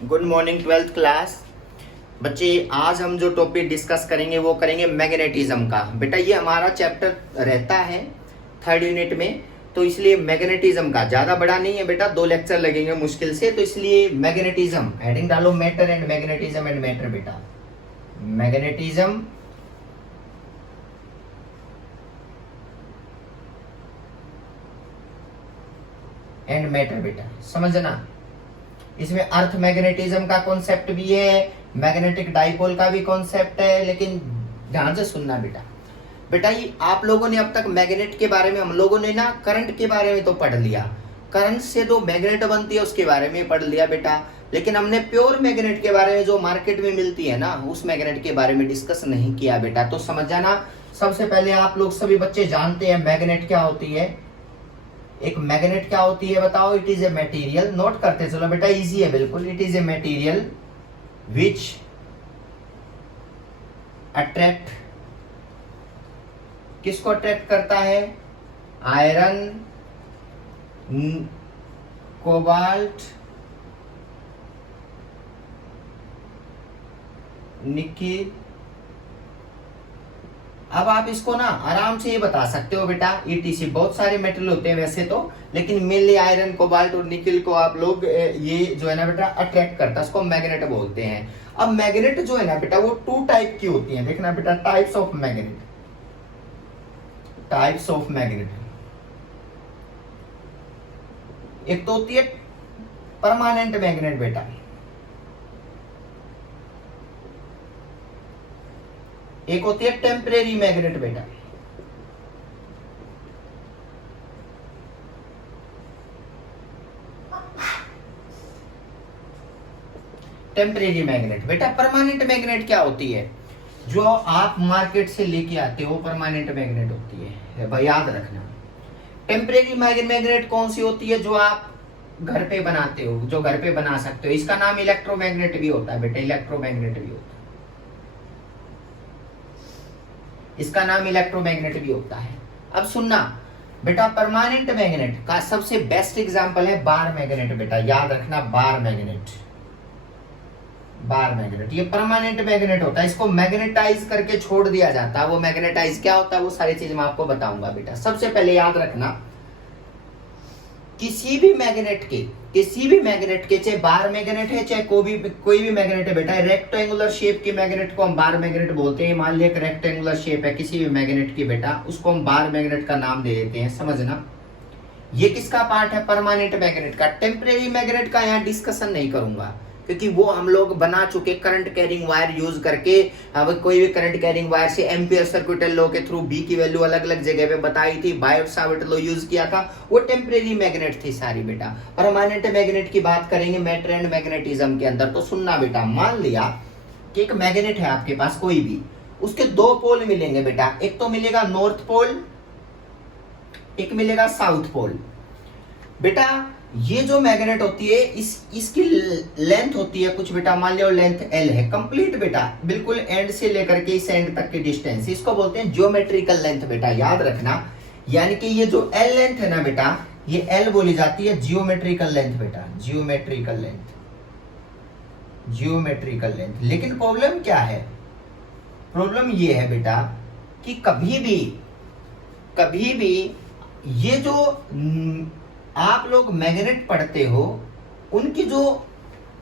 Good morning twelfth class बच्चे। आज हम जो टॉपिक डिस्कस करेंगे वो करेंगे मैग्नेटिज्म का। बेटा ये हमारा चैप्टर रहता है थर्ड यूनिट में, तो इसलिए मैग्नेटिज्म का ज़्यादा बड़ा नहीं है बेटा, 2 लेक्चर लगेंगे मुश्किल से, तो इसलिए मैग्नेटिज्म हेडिंग डालो, matter and magnetism and matter बेटा, मैग्नेटिज्म एंड मैटर बेटा, समझना। इसमें अर्थ मैग्नेटिज्म का कॉन्सेप्ट भी है, मैग्नेटिक डाइपोल का भी कॉन्सेप्ट है, लेकिन ध्यान से सुनना बेटा। बेटा ये आप लोगों ने अब तक मैग्नेट के बारे में, हम लोगों ने ना करंट के बारे में तो पढ़ लिया, करंट से जो मैग्नेट बनती है उसके बारे में पढ़ लिया बेटा, लेकिन हमने प्योर मैग्नेट के बारे में जो मार्केट में मिलती है ना उस मैग्नेट के बारे में डिस्कस नहीं किया बेटा। तो समझ जाना, सबसे पहले आप लोग सभी बच्चे जानते हैं मैग्नेट क्या होती है। एक मैग्नेट क्या होती है बताओ? It is a material, note करते चलो बेटा, इजी है बिल्कुल। It is a material which attract, किसको अट्रैक्ट करता है? Iron, cobalt, nickel. अब आप इसको ना आराम से ये बता सकते हो बेटा, ईटीसी बहुत सारे मेटल होते हैं वैसे तो, लेकिन मेनली आयरन, कोबाल्ट और निकिल को आप लोग ये जो है ना बेटा अट्रैक्ट करता है, उसको मैग्नेट बोलते हैं। अब मैग्नेट जो है ना बेटा वो 2 टाइप की होती है, देखना बेटा, types of magnet, types of magnet. एक तो होती है परमानेंट मैग्नेट बेटा, एक होती है टेम्परेरी मैग्नेट बेटा। टेम्परेरी मैग्नेट बेटा। परमानेंट मैग्नेट क्या होती है? जो आप मार्केट से लेके आते हो परमानेंट मैग्नेट होती है भाई, याद रखना। टेम्परेरी मैग्नेट कौन सी होती है? जो आप घर पे बनाते हो, जो घर पे बना सकते हो। इसका नाम इलेक्ट्रोमैग्नेट भी होता है बेटा, इलेक्ट्रोमैग्नेट भी होता है, इसका नाम इलेक्ट्रोमैग्नेट भी होता है। अब सुनना बेटा, परमानेंट मैग्नेट का सबसे बेस्ट एग्जांपल है बार मैग्नेट बेटा, याद रखना, बार मैग्नेट। बार मैग्नेट ये परमानेंट मैग्नेट होता है, इसको मैग्नेटाइज करके छोड़ दिया जाता है। वो मैग्नेटाइज क्या होता है वो सारी चीज मैं आपको बताऊंगा बेटा। सबसे पहले याद रखना, किसी भी मैग्नेट के चाहे बार मैग्नेट है चाहे कोई भी मैग्नेट है बेटा, रेक्टेंगुलर शेप की मैग्नेट को हम बार मैग्नेट बोलते हैं। मान लिया एक रेक्टेंगुलर शेप है किसी भी मैग्नेट की बेटा, उसको हम बार मैग्नेट का नाम दे देते हैं, समझना। ये किसका पार्ट है? परमानेंट मैग्नेट का। टेम्परेरी मैग्नेट का यहाँ डिस्कशन नहीं करूंगा, क्योंकि वो हम लोग बना चुके करंट कैरिंग वायर यूज करके। अब कोई भी करंट कैरिंग वायर से एम्पियर सर्किटल लॉ के थ्रू बी की वैल्यू अलग अलग जगह पे बताई थी, बायोट सावर्ट लॉ यूज किया था, वो टेम्परेरी मैग्नेट थी सारी बेटा। परमानेंट मैग्नेट की बात करेंगे मैटर एंड मैग्नेटिज्म के अंदर। तो सुनना बेटा, मान लिया कि एक मैग्नेट है आपके पास कोई भी, उसके 2 पोल मिलेंगे बेटा, एक तो मिलेगा नॉर्थ पोल, एक मिलेगा साउथ पोल बेटा। ये जो मैग्नेट होती है इसकी लेंथ होती है कुछ बेटा, मान लो लेंथ L है, कंप्लीट बेटा, बिल्कुल एंड से लेकर के इस एंड तक की डिस्टेंस, इसको बोलते हैं ज्योमेट्रिकल लेंथ बेटा, याद रखना। यानी कि ये जो L लेंथ है ना बेटा, ये L बोली जाती है जियोमेट्रिकल लेंथ बेटा, जियोमेट्रिकल लेंथ, जियोमेट्रिकल लेंथ। लेकिन प्रॉब्लम क्या है? प्रॉब्लम ये है बेटा कि कभी भी ये जो आप लोग मैग्नेट पढ़ते हो उनकी जो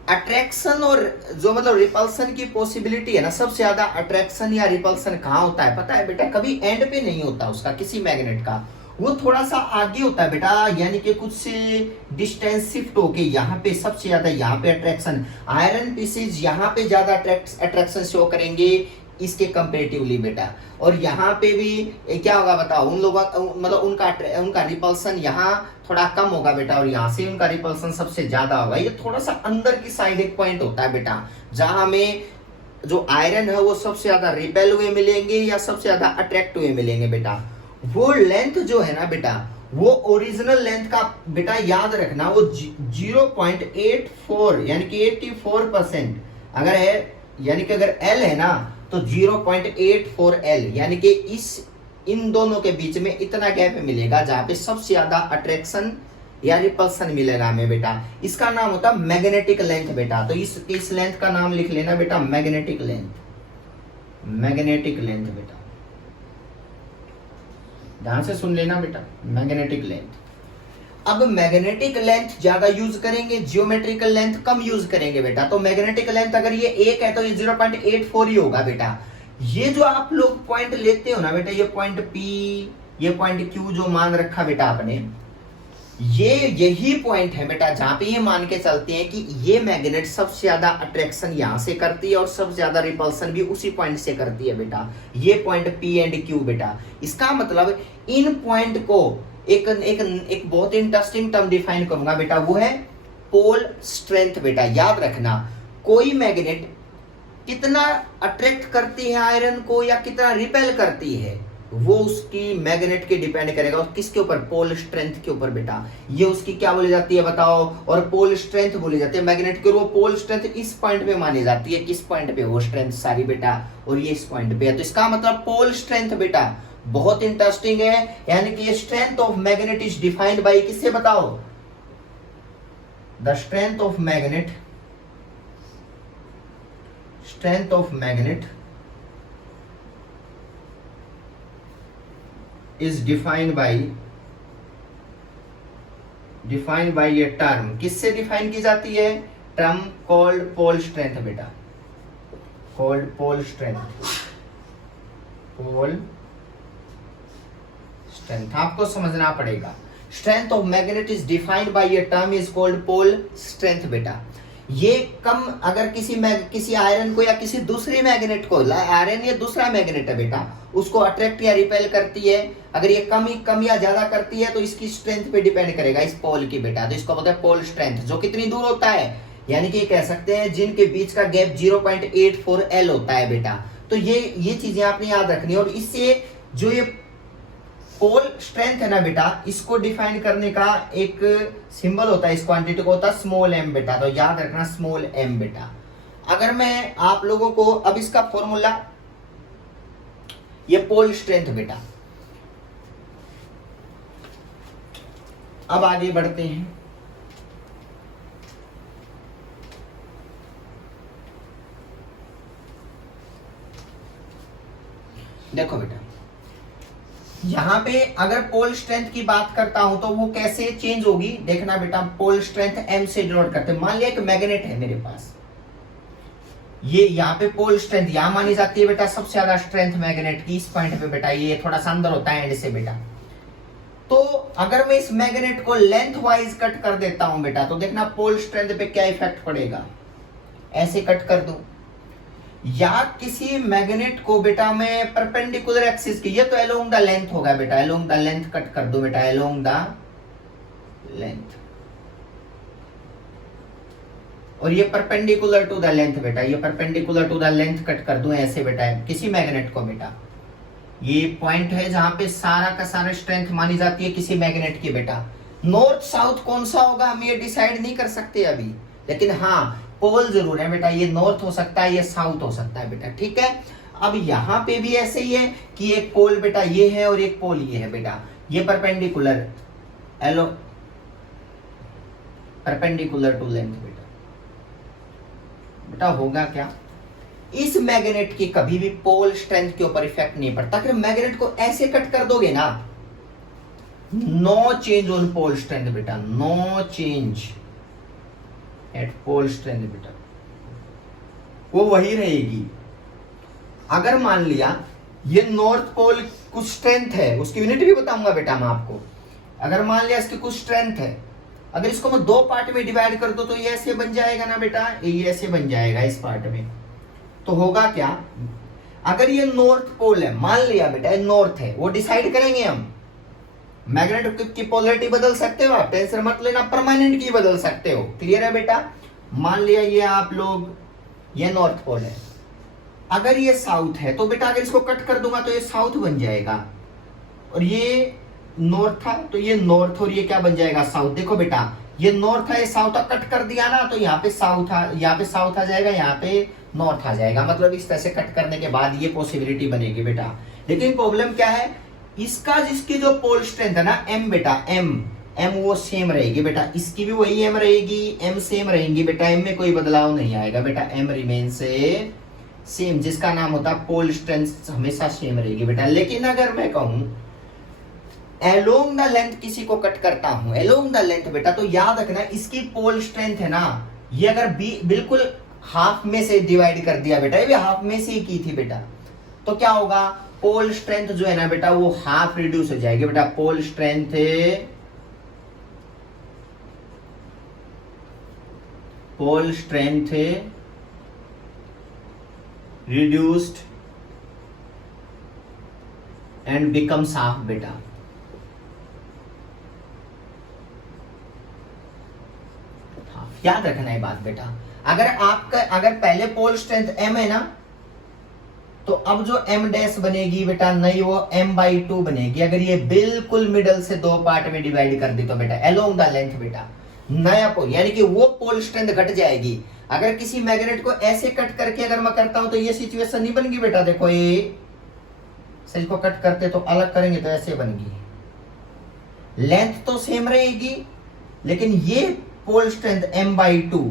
अट्रैक्शन और जो मतलब रिपल्सन की पॉसिबिलिटी है ना, सबसे ज्यादा अट्रैक्शन या रिपल्सन कहाँ होता है पता है बेटा? कभी एंड पे नहीं होता उसका, किसी मैग्नेट का, वो थोड़ा सा आगे होता है बेटा, यानी कि कुछ से डिस्टेंस शिफ्ट होके यहाँ पे सबसे ज्यादा यहाँ पे अट्रैक्शन, आयरन पीसेज यहाँ पे ज्यादा अट्रैक्शन शो करेंगे इसके कंपेरेटिवली बेटा। और यहाँ पे भी क्या होगा बताओ? उन लोगों मतलब उनका रिपल्सन यहाँ थोड़ा कम होगा बेटा, और यहाँ से उनका रिपल्सन सबसे ज्यादा होगा। ये थोड़ा सा अंदर की साइड एक पॉइंट होता है बेटा, जहां हमें जो आयरन है वो सबसे ज्यादा रिपेल हुए मिलेंगे या सबसे ज्यादा अट्रैक्ट हुए मिलेंगे बेटा। वो लेंथ जो है ना बेटा, वो ओरिजिनल लेंथ का बेटा याद रखना, वो 0.84 यानी कि 84% अगर है, यानी कि अगर L है ना तो 0.84 L, यानी कि इन दोनों के बीच में इतना गैप मिलेगा जहां पे सबसे ज्यादा अट्रैक्शन या रिपल्सन मिलेगा हमें बेटा, इसका नाम होता है मैग्नेटिक लेंथ बेटा। तो इस लेंथ का नाम लिख लेना बेटा मैग्नेटिक लेंथ, मैग्नेटिक लेंथ बेटा, ध्यान से सुन लेना बेटा, मैग्नेटिक लेंथ। अब मैग्नेटिक लेंथ ज्यादा यूज करेंगे, जियोमेट्रिकल लेंथ कम यूज करेंगे बेटा। तो मैग्नेटिक लेंथ अगर ये 1 है तो ये 0.84 ही होगा बेटा। ये जो आप लोग पॉइंट लेते हो ना बेटा, ये पॉइंट P, ये पॉइंट Q जो मान रखा बेटा आपने, ये यही पॉइंट है बेटा जहां पे ये मान के चलते हैं कि ये मैग्नेट सबसे ज्यादा अट्रैक्शन यहां से करती है और सबसे ज्यादा रिपल्सन भी उसी पॉइंट से करती है बेटा, ये पॉइंट P एंड Q बेटा। इसका मतलब इन पॉइंट को एक बहुत इंटरेस्टिंग टर्म डिफाइन करूंगा बेटा, वो है पोल स्ट्रेंथ बेटा। याद रखना, कोई मैग्नेट कितना अट्रैक्ट करती है आयरन को या कितना रिपेल करती है, वो उसकी मैग्नेट के डिपेंड करेगा, और किसके ऊपर, पोल स्ट्रेंथ के ऊपर बेटा। ये उसकी क्या बोली जाती है बताओ, और पोल स्ट्रेंथ बोली जाती है मैग्नेट की। और वो पोल स्ट्रेंथ इस पॉइंट पे मानी जाती है, किस पॉइंट पे, वो स्ट्रेंथ सारी बेटा, और ये इस पॉइंट पे है। तो इसका मतलब पोल स्ट्रेंथ बेटा बहुत इंटरेस्टिंग है, यानी कि strength of magnet is defined by, किससे बताओ, the strength of magnet, strength of magnet is defined by ये टर्म, किससे डिफाइन की जाती है, टर्म कॉल्ड पोल स्ट्रेंथ बेटा, called pole strength, pole strength आपको समझना पड़ेगा। Strength of magnet is defined by ये term is called pole strength बेटा। ये कम अगर किसी आयरन को या किसी दूसरी मैग्नेट को, आयरन ये दूसरा मैग्नेट है बेटा, उसको अट्रैक्ट या रिपेल करती है, अगर ये कम या ज्यादा करती है तो इसकी स्ट्रेंथ पे डिपेंड करेगा, इस पोल की बेटा। तो इसको बोलते हैं पोल स्ट्रेंथ, जो कितनी दूर होता है, यानी कि कह सकते हैं जिनके बीच का गैप 0.84 L होता है बेटा। तो ये चीजें आपने याद रखनी है। और इससे जो ये पोल स्ट्रेंथ है ना बेटा, इसको डिफाइन करने का एक सिंबल होता है, इस क्वांटिटी को होता है स्मॉल m बेटा। तो याद रखना स्मॉल m बेटा। अगर मैं आप लोगों को अब इसका फॉर्मूला, ये पोल स्ट्रेंथ बेटा, अब आगे बढ़ते हैं। देखो बेटा, यहां पे अगर पोल स्ट्रेंथ की बात करता हूं तो वो कैसे चेंज होगी, देखना बेटा। पोल स्ट्रेंथ m से डिनोट करते हैं। मान लिया एक मैग्नेट है मेरे पास, ये यहाँ पे पोल स्ट्रेंथ यहां मानी जाती है बेटा, सबसे ज्यादा स्ट्रेंथ मैग्नेट की इस पॉइंट पे बेटा, ये थोड़ा सा अंदर होता है एंड से बेटा। तो अगर मैं इस मैग्नेट को लेंथ वाइज कट कर देता हूं बेटा, तो देखना पोल स्ट्रेंथ पे क्या इफेक्ट पड़ेगा। ऐसे कट कर दूं, या किसी मैग्नेट को बेटा मैं परपेंडिकुलर एक्सिस की, ये तो अलोंग द लेंथ होगा बेटा, अलोंग द लेंथ कट कर दो बेटा, अलोंग द लेंथ, और ये परपेंडिकुलर टू द लेंथ बेटा, ये perpendicular to the length cut कर दूं ऐसे बेटा, किसी मैग्नेट को बेटा। ये पॉइंट है जहां पे सारा का सारा स्ट्रेंथ मानी जाती है किसी मैग्नेट की बेटा। नॉर्थ साउथ कौन सा होगा हम ये डिसाइड नहीं कर सकते अभी, लेकिन हाँ पोल जरूर है बेटा, ये नॉर्थ हो सकता है, ये साउथ हो सकता है बेटा, ठीक है। अब यहाँ पे भी ऐसे ही है कि एक पोल बेटा ये है और एक पोल ये है बेटा, ये परपेंडिकुलर, एलो परपेंडिकुलर टू लेंथ बेटा। बेटा होगा क्या, इस मैग्नेट की कभी भी पोल स्ट्रेंथ के ऊपर इफेक्ट नहीं पड़ता। अगर मैग्नेट को ऐसे कट कर दोगे ना, no change on pole strength बेटा, no change at pole strength बेटा, वो वही रहेगी। अगर मान लिया ये नॉर्थ पोल कुछ स्ट्रेंथ है, उसकी यूनिट भी बताऊंगा बेटा मैं आपको। अगर मान लिया इसकी कुछ स्ट्रेंथ है, अगर इसको मैं दो पार्ट में डिवाइड कर दूं तो ये ऐसे बन जाएगा ना बेटा, ये ऐसे बन जाएगा इस पार्ट में। तो होगा क्या, अगर ये नॉर्थ पोल है, मान लिया बेटा ये नॉर्थ है, वो डिसाइड करेंगे हम। मैग्नेट की पोलरिटी बदल सकते हो आप, टेंशन मत लेना, परमानेंट की बदल सकते हो, क्लियर है बेटा। मान लिया ये आप लोग, ये नॉर्थ पोल है, अगर ये साउथ है तो बेटा अगर इसको कट कर दूंगा तो ये साउथ बन जाएगा, और ये नॉर्थ था तो ये नॉर्थ, और ये क्या बन जाएगा, साउथ। देखो बेटा ये नॉर्थ है, साउथ कट कर दिया ना, तो यहाँ पे साउथ आ जाएगा, यहाँ पे नॉर्थ आ जाएगा। मतलब इस तरह से कट करने के बाद ये पॉसिबिलिटी बनेगी बेटा। लेकिन प्रॉब्लम क्या है, इसका जिसकी जो पोल स्ट्रेंथ है ना m बेटा, m एम वो सेम रहेगी बेटा, इसकी भी वही एम रहेगी, एम सेम रहेंगी बेटा, एम में कोई बदलाव नहीं आएगा बेटा, एम रिमेन से सेम, जिसका नाम होता है पोल स्ट्रेंथ हमेशा सेम रहेगी बेटा। लेकिन अगर मैं कहूं एलोंग द लेंथ किसी को कट करता हूं, एलोंग द लेंथ बेटा, तो याद रखना इसकी पोल स्ट्रेंथ है ना, ये अगर बिल्कुल हाफ में से डिवाइड कर दिया बेटा, ये भी हाफ में से ही की थी बेटा, तो क्या होगा, पोल स्ट्रेंथ जो है ना बेटा वो हाफ रिड्यूस हो जाएगी बेटा, pole strength reduced and becomes half बेटा। याद रखना है बात बेटा, अगर पहले पोल स्ट्रेंथ m है ना, तो अब जो m डैश बनेगी बेटा नहीं, वो m/2 बनेगी। अगर ये बिल्कुल मिडल से दो पार्ट में डिवाइड कर दी तो बेटा अलोंग द लेंथ बेटा नया पोल, यानी कि वो पोल स्ट्रेंथ घट जाएगी। अगर किसी मैग्नेट को ऐसे कट करके अगर मैं करता हूं तो ये सिचुएशन नहीं बनेगी बेटा, देखो ये से इसको कट करते तो अलग करेंगे तो ऐसे बनेगी, लेंथ तो सेम रहेगी, लेकिन ये पोल स्ट्रेंथ m/2,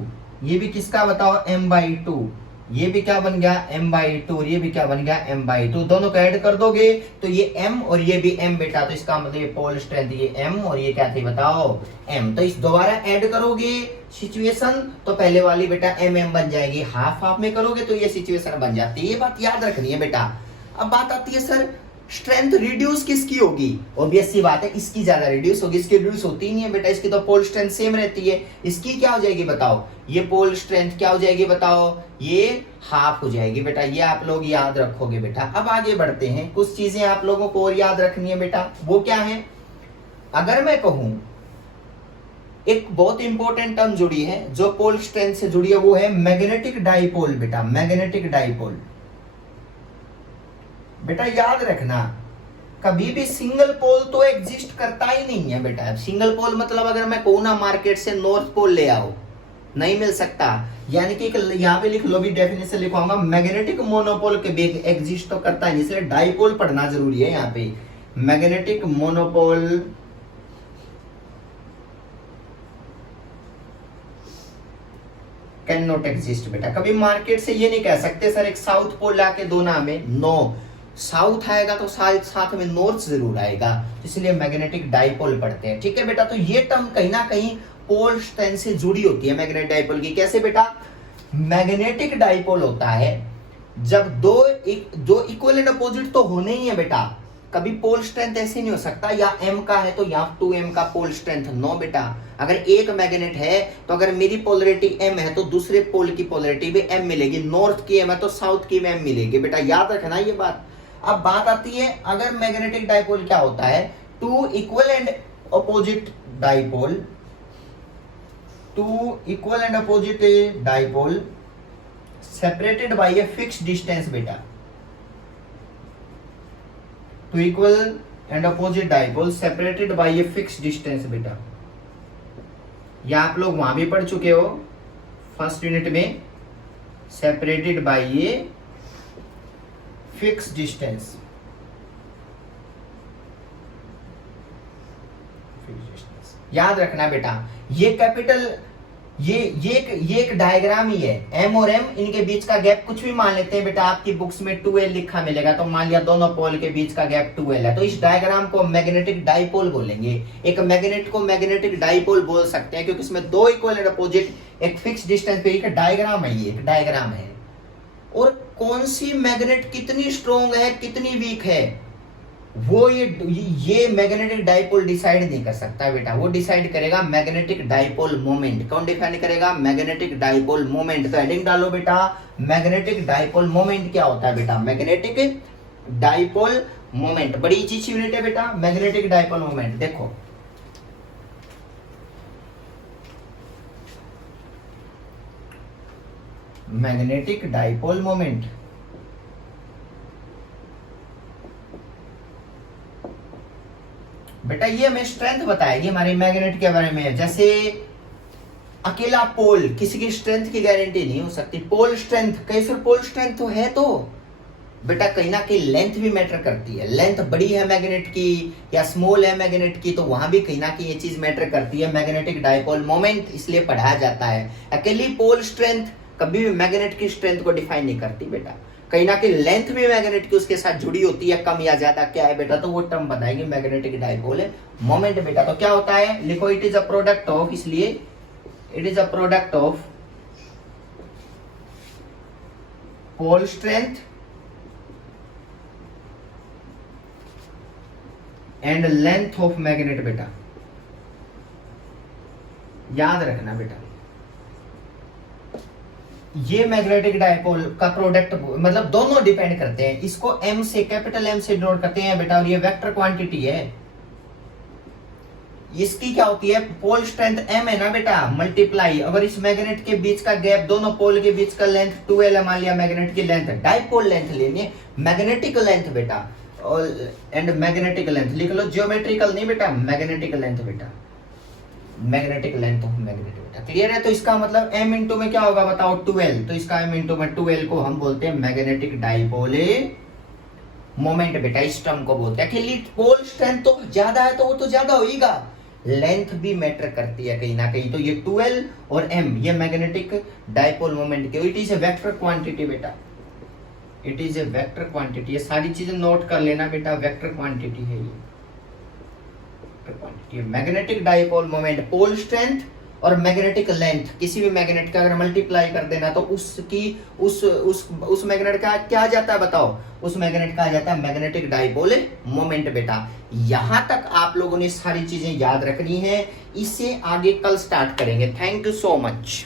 ये भी किसका बताओ m/2, ये भी क्या बन गया m/2, ये भी क्या बन गया m/2, दोनों को ऐड कर दोगे तो ये m और ये भी m बेटा, तो इसका मतलब ये पोल स्ट्रेंथ ये m और ये क्या थी बताओ m, तो इस दोबारा ऐड करोगे सिचुएशन तो पहले वाली बेटा m बन जाएगी, हाफ हाफ में करोगे तो ये सिचुएशन बन जाती है। ये बात याद रखनी है बेटा। अब बात आती है सर स्ट्रेंथ रिड्यूस किसकी होगी, ऑब्वियस सी बात है इसकी ज्यादा रिड्यूस होगी, इसकी रिड्यूस होती नहीं है बेटा, इसकी तो पोल स्ट्रेंथ सेम रहती है, इसकी क्या हो जाएगी बताओ, ये पोल स्ट्रेंथ क्या हो जाएगी बताओ, ये हाफ हो जाएगी बेटा, ये आप लोग याद रखोगे बेटा। अब आगे बढ़ते हैं, कुछ चीजें आप लोगों को और याद रखनी है बेटा, वो क्या है, अगर मैं कहूं एक बहुत इंपॉर्टेंट टर्म जुड़ी है जो पोल स्ट्रेंथ से जुड़ी है, वो है मैग्नेटिक डाइपोल बेटा, मैग्नेटिक डाइपोल बेटा याद रखना, कभी भी सिंगल पोल तो एग्जिस्ट करता ही नहीं है बेटा। सिंगल पोल मतलब अगर मैं कहूं ना मार्केट से नॉर्थ पोल ले आओ, नहीं मिल सकता, यानी कि यहाँ पे लिख लो, भी डेफिनेशन लिखवाऊंगा, मैग्नेटिक मोनोपोल के भी एग्जिस्ट तो करता है, इसलिए डाइपोल पढ़ना जरूरी है यहाँ पे, magnetic monopole can not exist बेटा। कभी मार्केट से ये नहीं कह सकते सर एक साउथ पोल लाके दो ना हमें, नो, साउथ आएगा तो साथ में नॉर्थ जरूर आएगा, इसलिए मैग्नेटिक डाइपोल पढ़ते हैं, ठीक है बेटा। तो ये टर्म कहीं ना कहीं पोल स्ट्रेंथ से जुड़ी होती है मैग्नेटिक डाइपोल की। कैसे बेटा, मैग्नेटिक डाइपोल होता है जब दो इक्वल एंड अपोजिट तो होने ही है बेटा, कभी पोल स्ट्रेंथ ऐसे नहीं हो सकता या m का है तो यहाँ 2m का पोल स्ट्रेंथ, नो बेटा। अगर एक मैग्नेट है तो अगर मेरी पोलरिटी m है तो दूसरे पोल की पोलरिटी भी m मिलेगी, नॉर्थ की m है तो साउथ की m मिलेगी बेटा, याद रखना ये बात। अब बात आती है अगर मैग्नेटिक डाइपोल क्या होता है, two equal and opposite dipole separated by a fixed distance बेटा, two equal and opposite dipole separated by a fixed distance बेटा, या आप लोग वहां भी पढ़ चुके हो फर्स्ट यूनिट में, separated by a fixed distance, याद रखना बेटा। ये कैपिटल ये एक डायग्राम ही है, m और m इनके बीच का गैप कुछ भी मान लेते हैं बेटा, आपकी बुक्स में 2l लिखा मिलेगा, तो मान लिया दोनों पोल के बीच का गैप 2l है, तो इस डायग्राम को मैग्नेटिक डाइपोल बोलेंगे। एक मैग्नेट को मैग्नेटिक डाइपोल बोल सकते हैं क्योंकि इसमें दो इक्वल एंड अपोजिट एक फिक्स डिस्टेंस पे एक डायग्राम है, ये एक डायग्राम है। और कौन सी मैग्नेट कितनी स्ट्रॉन्ग है कितनी वीक है वो ये मैग्नेटिक डाइपोल डिसाइड नहीं कर सकता बेटा, वो डिसाइड करेगा मैग्नेटिक डाइपोल मोमेंट। कौन डिफाइन करेगा, मैग्नेटिक डाइपोल मोमेंट। तो हेडिंग डालो बेटा, मैग्नेटिक डाइपोल मोमेंट क्या होता है बेटा, मैग्नेटिक डाइपोल मोमेंट, बड़ी चीज यूनिट है बेटा मैग्नेटिक डाइपोल मोमेंट। देखो मैग्नेटिक डाइपोल मोमेंट, बेटा ये हमें स्ट्रेंथ बताएगी हमारे मैग्नेट के बारे में। जैसे अकेला पोल, किसी की स्ट्रेंथ की गारंटी नहीं हो सकती, पोल स्ट्रेंथ, कहीं फिर पोल स्ट्रेंथ तो है, तो बेटा कहीं ना कहीं लेंथ भी मैटर करती है। लेंथ बड़ी है मैग्नेट की या स्मॉल है मैग्नेट की, तो वहां भी कहीं ना कहीं ये चीज मैटर करती है, मैग्नेटिक डाइपोल मोमेंट इसलिए पढ़ाया जाता है। अकेली पोल स्ट्रेंथ कभी भी मैग्नेट की स्ट्रेंथ को डिफाइन नहीं करती बेटा, कहीं ना कहीं लेंथ भी मैग्नेट की उसके साथ जुड़ी होती है, कम या ज्यादा क्या है बेटा, तो वो टर्म बताएंगे मैग्नेटिक डाइपोल मोमेंट बेटा। तो क्या होता है, लिखो it is a product of, इसलिए it is a product of pole strength and length of magnet बेटा, याद रखना बेटा। ये मैग्नेटिक डाइपोल का प्रोडक्ट मतलब दोनों डिपेंड करते हैं, इसको एम से कैपिटल एम से डिनोट करते हैं बेटा, और ये वेक्टर क्वांटिटी है। इसकी क्या होती है, पोल स्ट्रेंथ एम है ना बेटा, मल्टीप्लाई अगर इस मैग्नेट के बीच का गैप, दोनों पोल के बीच का लेंथ 12 है, मान लिया मैग्नेट की लेंथ, डाइपोल लेंथ लेनी, मैग्नेटिक लेंथ बेटा, एंड मैग्नेटिक लेंथ लिख लो, जियोमेट्रिकल नहीं बेटा, मैग्नेटिक लेंथ बेटा, मैग्नेटिक लेंथ ऑफ मैग्नेट बेटा। क्लियर है, तो इसका मतलब m इंटू में क्या होगा बताओ, 12, तो इसका m इंटू में 12 को हम बोलते हैं मैग्नेटिक डाइपोल मोमेंट बेटा, इस टर्म को बोलते हैं। अकेली पोल स्ट्रेंथ तो ज्यादा है तो वो तो ज्यादा होगा, लेंथ भी मैटर करती है कहीं ना कहीं, तो ये 12 और m ये मैग्नेटिक डाइपोल मोमेंट के, it is a vector quantity बेटा, it is a vector quantity, ये सारी चीजें नोट कर लेना बेटा, वेक्टर क्वांटिटी है ये, quantity magnetic dipole moment, pole strength और मैग्नेटिक लेंथ, किसी भी मैग्नेट का अगर मल्टीप्लाई कर देना तो उसकी उस मैग्नेट का क्या आ जाता है बताओ, उस मैग्नेट का आ जाता है मैग्नेटिक डाइपोल मोमेंट बेटा। यहां तक आप लोगों ने सारी चीजें याद रखनी है, इससे आगे कल स्टार्ट करेंगे। Thank you so much.